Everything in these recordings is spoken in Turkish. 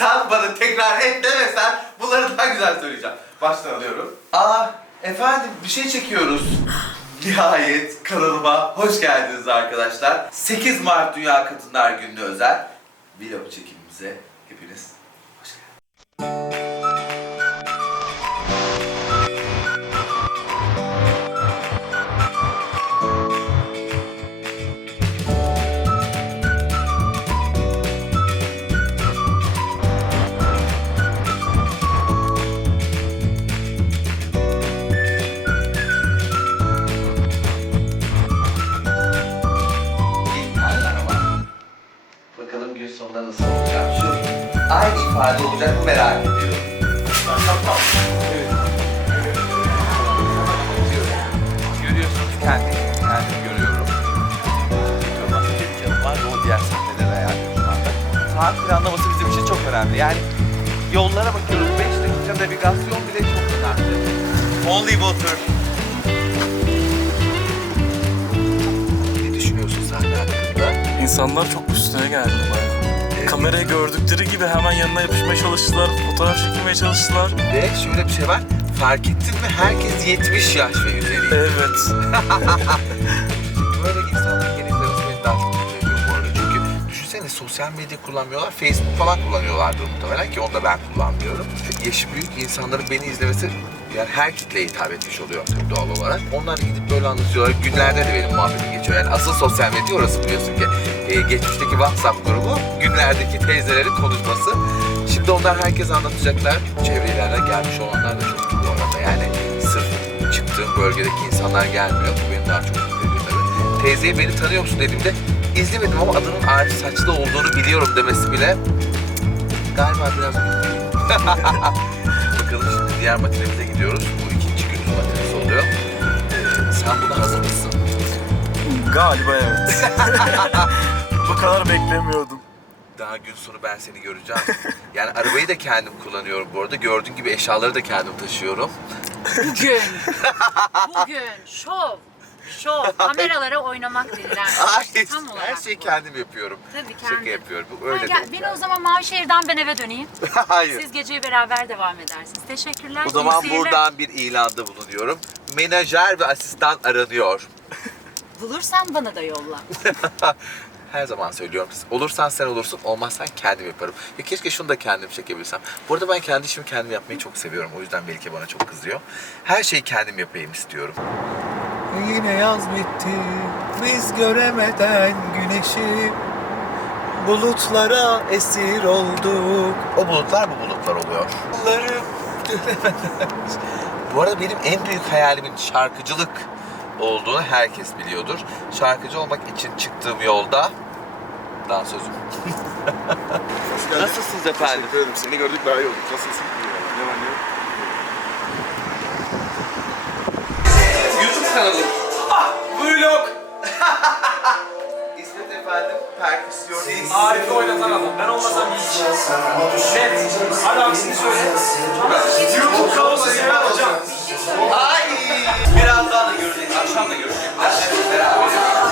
Sen bana tekrar et demesen bunları daha güzel söyleyeceğim. Baştan alıyorum. Aa efendim bir şey çekiyoruz. Nihayet kanalıma hoş geldiniz arkadaşlar. 8 Mart Dünya Kadınlar Günü'ne özel vlog çekimimize hepiniz olacak mı merak ediyorum. Görüyorsunuz kendi kendim görüyorum. Nasıl bir canım var o diğer sahneleri ayarlıyorum şu anda. Saat planlaması bizim için çok önemli. Yani yollara bakıyoruz 5 dakika navigasyon bile çok önemli. Only water. Ne düşünüyorsun sahne hakkında? İnsanlar çok üstüne geldi bayağı. Kamerayı gördükleri gibi hemen yanına yapışmaya çalıştılar, fotoğraf çekmeye çalıştılar. Ve şöyle bir şey var. Fark ettin mi? Herkes 70 yaş ve üzeri. Evet. Böyle geri izlemesi beni daha çok mutlu ediyor bu arada. Çünkü düşünsene sosyal medya kullanmıyorlar. Facebook falan kullanıyorlardır muhtemelen ki onu da ben kullanmıyorum. Yaşı büyük insanların beni izlemesi yani her kitleye hitap etmiş oluyor tabii doğal olarak. Onlar gidip böyle anlatıyorlar. Günlerde de benim muhabbetim geçiyor. Yani asıl sosyal medya orası biliyorsun ki. Ee, geçmişteki WhatsApp grubu, günlerdeki teyzelerin konuşması. Şimdi onlar herkes anlatacaklar. Çevrelerine gelmiş olanlar da çok bu arada. Yani sırf çıktığım bölgedeki insanlar gelmiyor. Bu beni daha çok ediyor tabii. Teyzeye beni tanıyor musun dediğimde izlemedim ama adının Arif Saçlı olduğunu biliyorum demesi bile galiba biraz diğer matinemize gidiyoruz. Bu ikinci günün matinesi oluyor. Ee, sen buna hazır mısın? Galiba evet. Bu kadar beklemiyordum. Daha gün sonu ben seni göreceğim. Yani arabayı da kendim kullanıyorum bu arada. Gördüğün gibi eşyaları da kendim taşıyorum. Bugün, bugün şov, şov, kameralara oynamak denilen Ay, şey. Tam olarak her şeyi bu. kendim yapıyorum. Tabii Şaka kendim. yapıyorum. Bu Ha, öyle gel, değil beni yani. o zaman Mavişehir'den ben eve döneyim. Hayır. Siz geceyi beraber devam edersiniz. Teşekkürler. O zaman iyi seyirler. buradan bir ilanda bulunuyorum. Menajer ve asistan aranıyor. Bulursan bana da yolla. Her zaman söylüyorum. Olursan sen olursun, olmazsan kendim yaparım. Ve keşke şunu da kendim çekebilsem. Bu arada ben kendi işimi kendim yapmayı çok seviyorum. O yüzden Melike bana çok kızıyor. Her şeyi kendim yapayım istiyorum. Yine yaz bitti biz göremeden güneşi Bulutlara esir olduk O bulutlar bu bulutlar oluyor. Onları Bu arada benim en büyük hayalimin şarkıcılık olduğunu herkes biliyordur. Şarkıcı olmak için çıktığım yolda dansözüm. Nasılsınız efendim? Teşekkür ederim. Seni gördük daha iyi olduk. Nasılsın? Ne var ne yok? YouTube kanalım. Ah! Vlog! Perküsyon. Arif'i oynatan adam. Ben olmasam hiç. Net. Hadi aksini söyle. YouTube kaosu seven hocam. Ay! Birazdan da görecek, akşam da. Evet, beraber.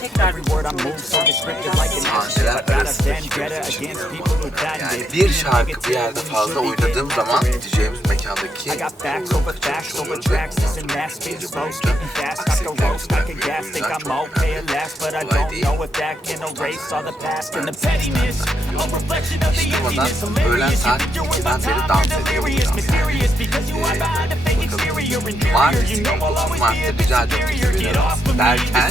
Tekrar bir kontrol Sahneler arası yani bir şarkı bir yerde fazla oynadığım zaman gideceğimiz mekandaki yolu kaçırmış oluyoruz ve ondan sonra gece boyunca aksilikler yüzünden büyük yüzünden çok önemli. Kolay değil. Sıkıştırmadan öğlen saat 2'den beri dans ediyor olacağım. Bakalım. Mart, 9 Mart'ta güzel bir festival derken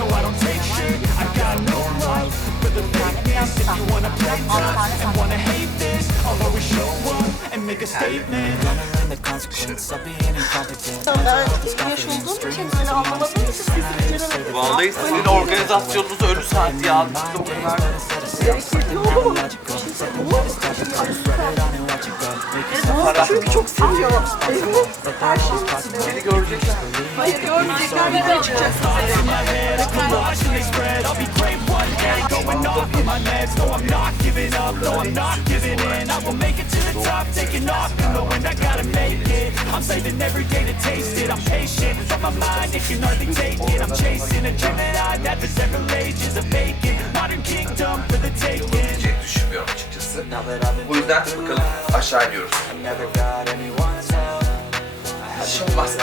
no I don't take shit I got no love for the fakeness If you wanna play tough and wanna hate this I'll always show up and make a statement Gonna learn the consequence of being incompetent. Ben yaş olduğum için hani anlamadım ki siz bizimkilerin Vallahi sizin organizasyonunuzu ölü saati ya. O kadar. Çok seviyor. Her şeyi Beni görecekler. Hayır görmeyecekler video çıkacaksınız. Watch and they spread I'll be great one day Going giving up No I'm not giving in. I will make it to the top Taking off in the wind I gotta make it. I'm saving every day to taste it. I'm patient But my mind it can hardly take it. I'm chasing a dream that I've had for several ages of vacant Modern kingdom for the taking. Gelecek düşünmüyorum açıkçası. O yüzden bakalım aşağı iniyoruz. I never got anyone's help. Show must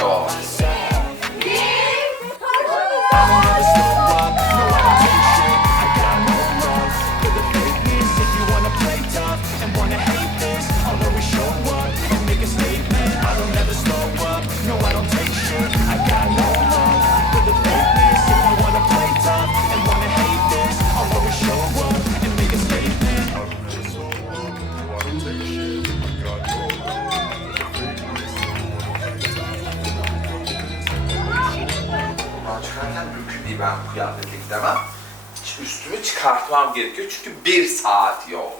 gerekiyor çünkü bir saat yol.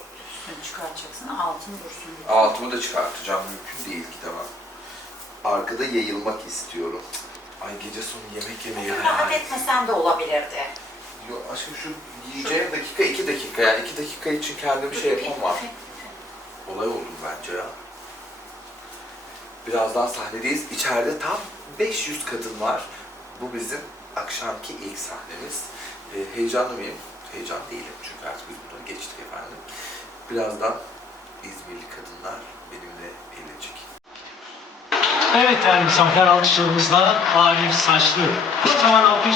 Çıkartacaksın altın dursun. Altımı da çıkartacağım mümkün değil gidemem. Arkada yayılmak istiyorum. Ay gece sonu yemek yemeyi Rahat etmesen de olabilirdi. Yok aşkım şu yiyeceğim dakika iki dakika yani iki dakika için kendimi şey yapamam. Olay oldum bence ya. Birazdan sahnedeyiz. İçeride tam 500 kadın var. Bu bizim akşamki ilk sahnemiz. Ee, heyecanlı mıyım? Heyecan değilim çünkü artık biz bunları geçtik efendim. Birazdan İzmirli kadınlar benimle eğlenecek. Evet değerli misafirler alkışlarımızla Arif Saçlı. Kocaman alkış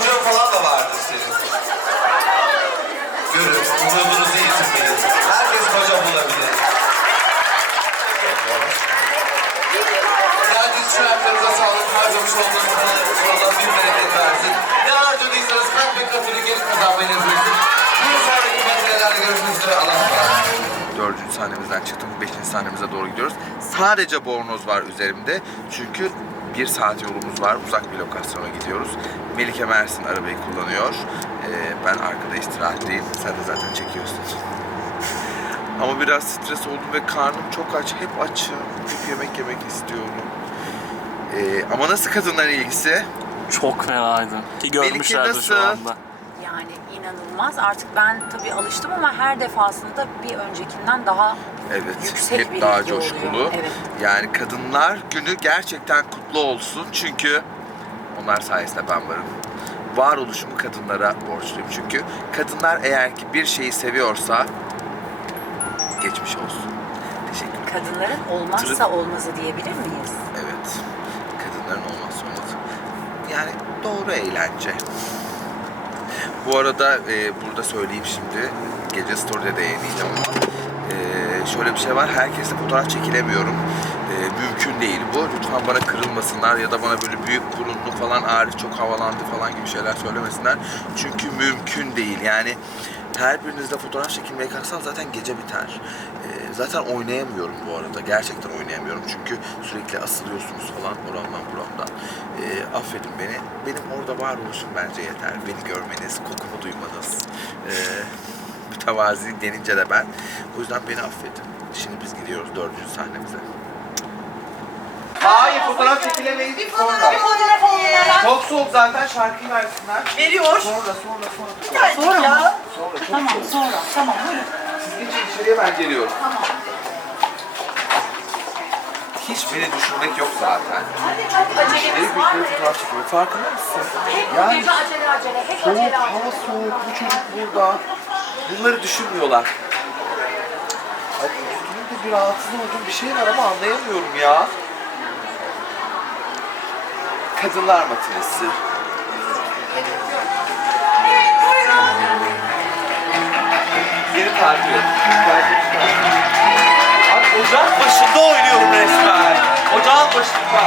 çocuğun falan da vardır senin. Görün, umudunuzu yitirmeyin. Herkes koca bulabilir. Geldiğiniz için ayaklarınıza sağlık. Harcamış olduğunuz Allah bir bereket versin. Ne harcadıysanız kalp ve katını geri kazanmayı etsin. Bir sonraki metrelerde görüşmek üzere. Allah'a emanet. Dördüncü sahnemizden çıktık. Beşinci sahnemize doğru gidiyoruz. Sadece bornoz var üzerimde. Çünkü bir saat yolumuz var. Uzak bir lokasyona gidiyoruz. Melike Mersin arabayı kullanıyor. Ee, ben arkada istirahatteyim. Sen de zaten çekiyorsun. Ama biraz stres oldum ve karnım çok aç. Hep açım. Hep yemek yemek istiyorum. Ee, ama nasıl kadınlar ilgisi? Çok fenaydı. Ki görmüşlerdir nasıl? şu anda. Yani inanılmaz. Artık ben tabii alıştım ama her defasında bir öncekinden daha Evet, yüksek hep bir daha ilgi oluyor. coşkulu. Evet. Yani kadınlar günü gerçekten kutlu olsun çünkü onlar sayesinde ben varım. Varoluşumu kadınlara borçluyum çünkü kadınlar eğer ki bir şeyi seviyorsa geçmiş olsun. Teşekkür ederim. Kadınların olmazsa olmazı diyebilir miyiz? Evet, kadınların olmazsa olmazı. Yani doğru eğlence. Bu arada e, burada söyleyeyim şimdi, gece story'de de yayınlayacağım ama e, şöyle bir şey var, herkesle fotoğraf çekilemiyorum. E, mümkün değil bu. Lütfen bana kırılmasınlar ya da bana böyle büyük burunlu falan Arif çok havalandı falan gibi şeyler söylemesinler. Çünkü mümkün değil. Yani her birinizle fotoğraf çekilmeye kalksam zaten gece biter. E, zaten oynayamıyorum bu arada. Gerçekten oynayamıyorum. Çünkü sürekli asılıyorsunuz falan orandan buramdan. E, affedin beni. Benim orada varoluşum bence yeter. Beni görmeniz, kokumu duymanız. E, mütevazi denince de ben. O yüzden beni affedin. Şimdi biz gidiyoruz dördüncü sahnemize. Hayır fotoğraf çekilemeyiz. Bir fotoğraf, bir fotoğraf Çok soğuk zaten şarkıyı versinler. Veriyor. Sonra sonra sonra. Sonra mı? Sonra çok Tamam soğuk. sonra. Tamam buyurun. Siz geçin içeriye ben geliyorum. Hiç beni düşünmek yok zaten. Beni güçleri fotoğraf çekiyor. Farkında mısın? Yani Hep acele acele. Hep soğuk, acele acele. hava soğuk, bu çocuk burada. Bunları düşünmüyorlar. Ay üstümde bir rahatsız olduğum bir şey var ama anlayamıyorum ya. Kadınlar matinesi. Geri takip et. Takip et. Başında oynuyorum resmen. Ocağın başında.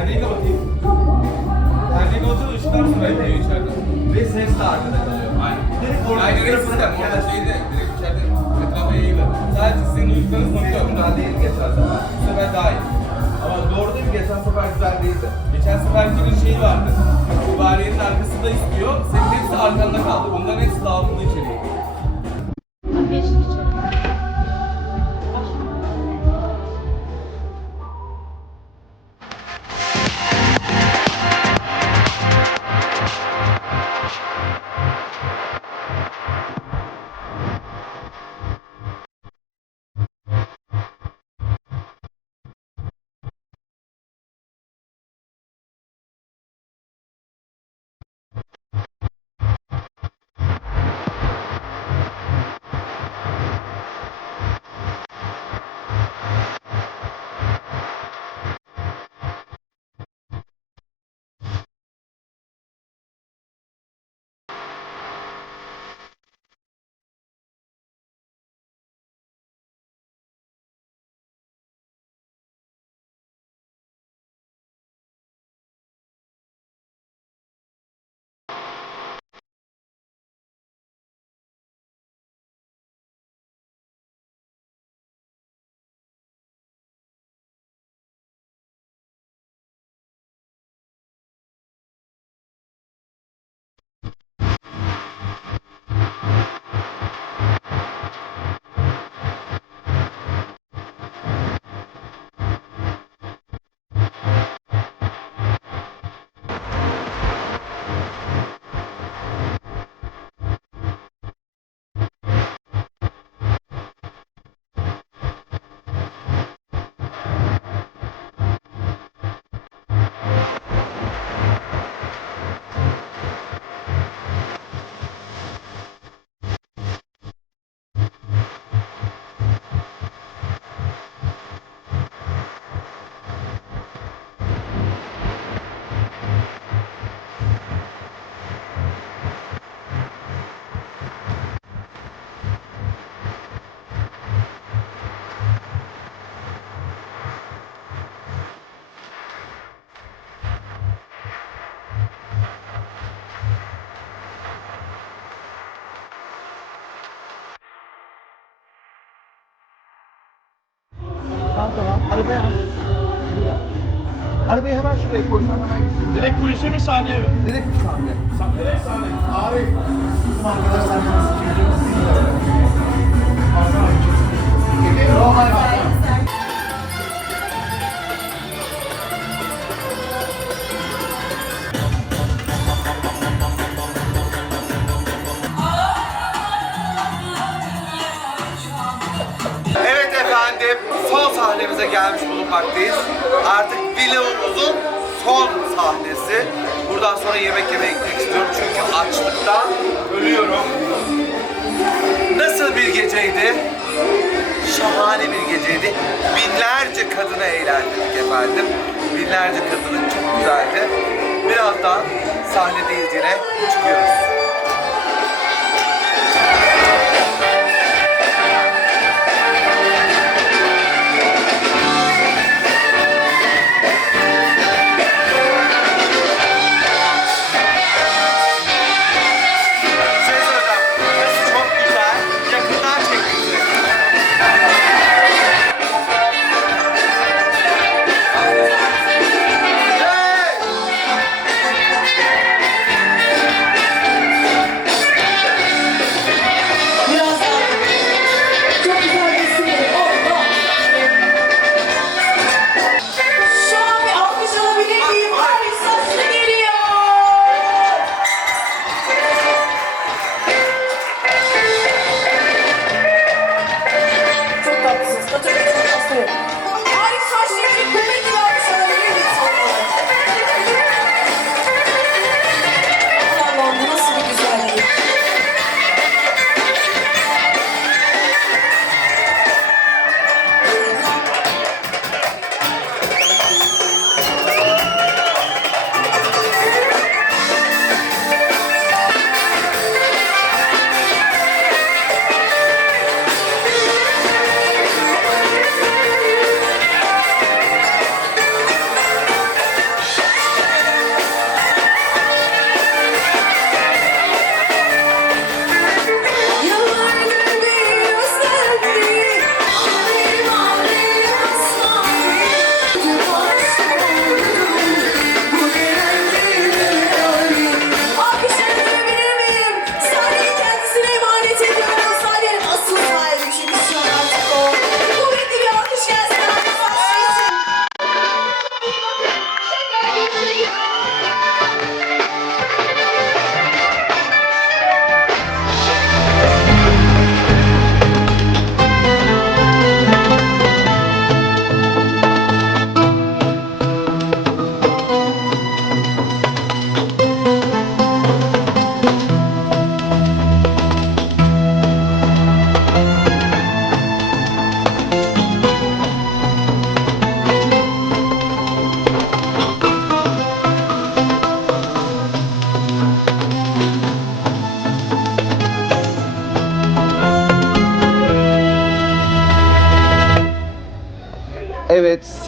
Perdeyi kapatayım. Perdeyi kapatın ışıklar sırayla geliyor içeride. Ve ses de arkada kalıyor. Aynen. Direkt orada Aynen direkt sistem. Orada şeyde, direkt içeride etrafa yayılır. Sadece sizin uyuşlarınız nokta. Güzel değil geçen sefer. Bu sefer daha iyi. Ama doğru değil mi? Geçen sefer güzel değildi. Geçen seferkinin şeyi vardı. Mübareğinin arkasında istiyor. Senin hepsi arkanda kaldı. Bunların hepsi dağılımlı içeriye. Arabaya. Arabayı hemen şuraya koy. Hemen gitsin. Direkt kulise mi sahneye mi? Direkt bir sahne. Direkt sahneye. Abi. Normal Birazdan sahnedeyiz yine. Çıkıyoruz.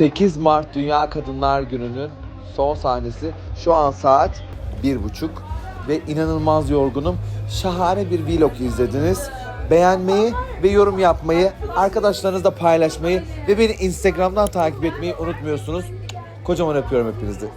8 Mart Dünya Kadınlar Günü'nün son sahnesi. Şu an saat bir buçuk ve inanılmaz yorgunum. Şahane bir vlog izlediniz. Beğenmeyi ve yorum yapmayı, arkadaşlarınızla paylaşmayı ve beni Instagram'dan takip etmeyi unutmuyorsunuz. Kocaman öpüyorum hepinizi.